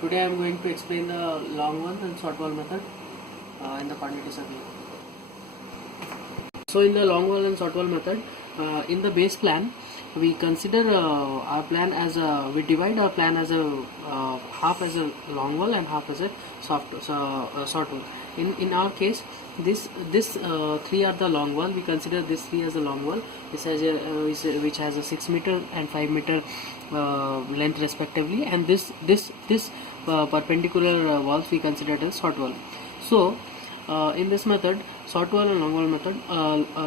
Today I am going to explain the long valve and short valve method in the quantity survey. So in the long valve and short valve method, in the base plan, we consider our plan as we divide our plan as a half as a long valve and half as a short valve. In our case, this three are the long valve. We consider this three as a long valve. This has which has a 6 meter and 5 meter length respectively, and this perpendicular valves we consider as short valve. So in this method, short valve and long valve method,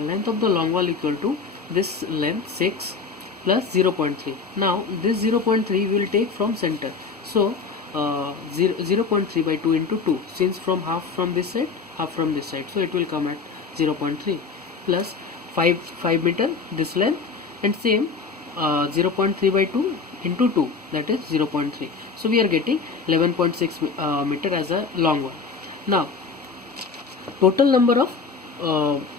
length of the long valve equal to this length 6 plus 0.3. Now this 0.3 we will take from center. So 0.3 by 2 into 2, since from half from this side, half from this side, so it will come at 0.3 plus 5 meter this length, and same 0.3 by 2 into 2, that is 0.3. So we are getting 11.6 meter as a long valve. Now total number of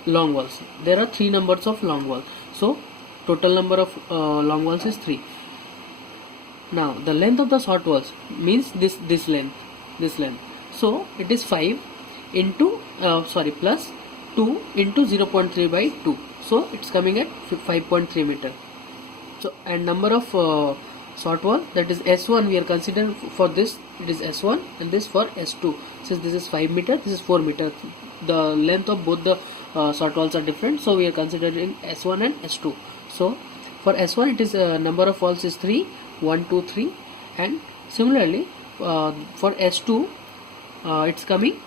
long valves, there are 3 numbers of long valves, so total number of long valves is 3. Now the length of the short valves means this length, so it is 5 into plus 2 into 0.3 by 2, so it's coming at 5.3 meter. So and number of short valve, that is S1, we are considering for this, it is S1, and this for S2. Since this is 5 meter, this is 4 meter, the length of both the short valves are different, so we are considering S1 and S2. So for S1 it is number of valves is 3, 1, 2, 3, and similarly for S2 it's coming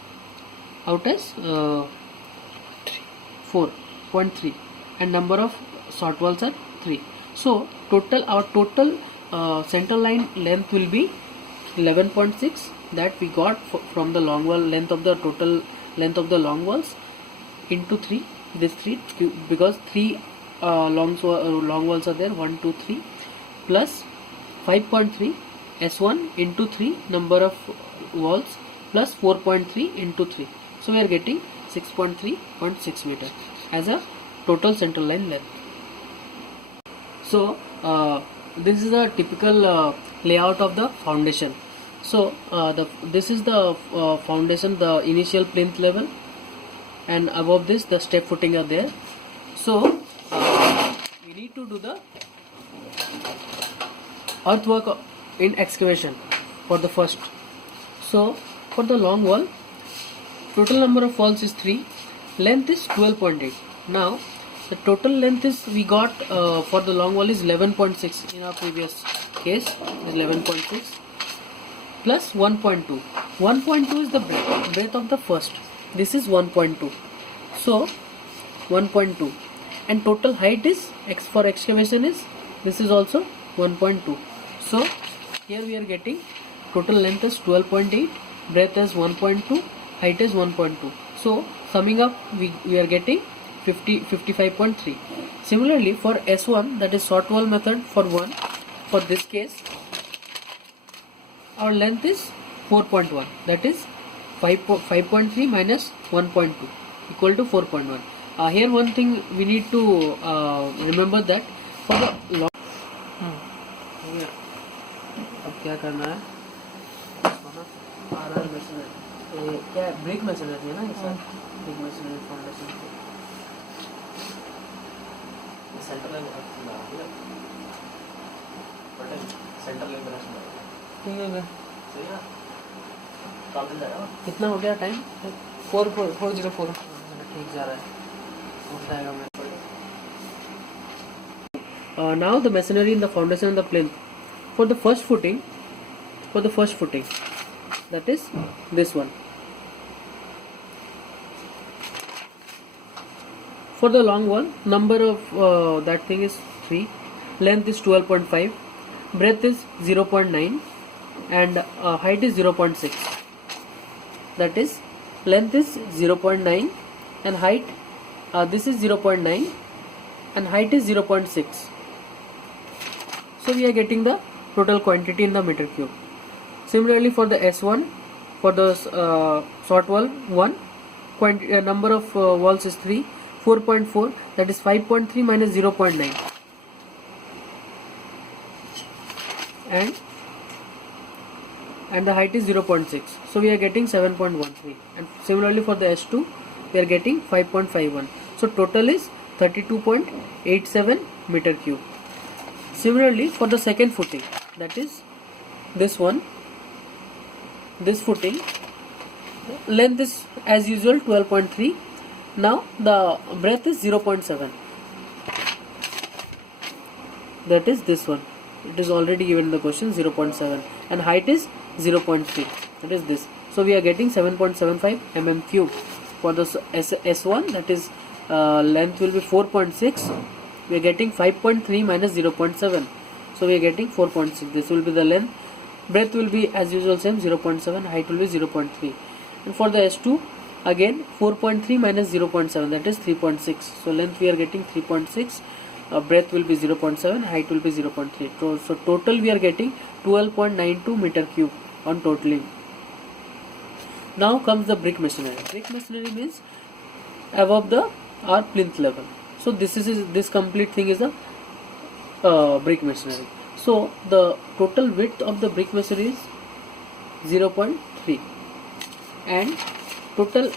out as 4.3, and number of short valves are 3. So our total center line length will be 11.6, that we got from the long valve length of the total length of the long valves into 3, this 3, because 3 long valves are there, 1, 2, 3, plus 5.3 S1 into 3 number of valves plus 4.3 into 3, so we are getting 6.3.6 meter as a total central line length. So this is a typical layout of the foundation. So this is the foundation, the initial plinth level, and above this the step footing are there. So we need to do the earthwork in excavation for the first. So for the long wall, total number of walls is 3, length is 12.8. Now the total length is, we got for the long wall is 11.6, in our previous case is 11.6 plus 1.2. 1.2 is the breadth of the first, this is 1.2, so 1.2, and total height is for excavation is, this is also 1.2. So here we are getting total length is 12.8, breadth is 1.2, height is 1.2. So summing up, we are getting 55.3. Similarly for S1, that is short valve method, for this case our length is 4.1, that is 5.3 minus 1.2 equal to 4.1. Here one thing we need to remember, that for the long अब क्या करना है, RR machinery, क्या brick machinery है ना, brick machinery foundation centre line ठीक है, सही है, कितना हो गया टाइम, 404 ठीक जा रहा है, उठ जाएगा मैं. Now the masonry in the foundation and the plinth for the first footing, that is this one. For the long wall, number of that thing is 3, length is 12.5, breadth is 0.9, and height is 0.6, that is length is 0.9 and height this is 0.9 and height is 0.6. So we are getting the total quantity in the meter cube. Similarly for the S1, for the short valve 1, number of valves is 3, 4.4, that is 5.3 minus 0.9, and and the height is 0.6, so we are getting 7.13, and similarly for the S2 we are getting 5.51, so total is 32.87 meter cube. Similarly for the second footing, that is this one, this footing, length is as usual 12.3. now the breadth is 0.7, that is this one, it is already given in the question, 0.7, and height is 0.3, that is this, so we are getting 7.75 mm cube. For the S1, that is length will be 4.6, we are getting 5.3 minus 0.7, so we are getting 4.6, this will be the length. Breadth will be as usual same, 0.7, height will be 0.3, and for the S2 again 4.3 minus 0.7, that is 3.6, so length we are getting 3.6, breadth will be 0.7, height will be 0.3, so total we are getting 12.92 meter cube on totaling. Now comes the brick masonry. Brick masonry means above the or plinth level, so this complete thing is a brick masonry. So the total width of the brick masonry is 0.3, and total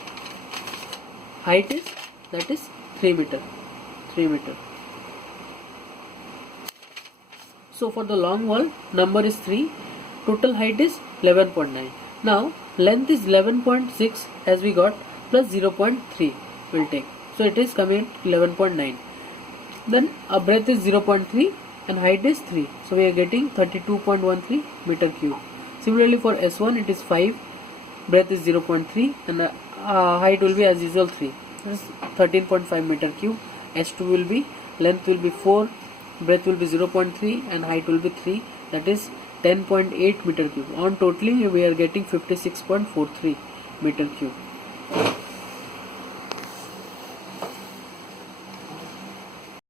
height is, that is 3 meter. So for the long wall, number is 3, total height is 11.9. Now length is 11.6 as we got, plus 0.3 will take, so it is coming at 11.9. Then a breadth is 0.3 and height is 3, so we are getting 32.13 meter cube. Similarly for S1 it is 5, breadth is 0.3, and height will be as usual 3, that is 13.5 meter cube. S2 will be, length will be 4, breadth will be 0.3 and height will be 3, that is 10.8 meter cube. On totaling we are getting 56.43 meter cube.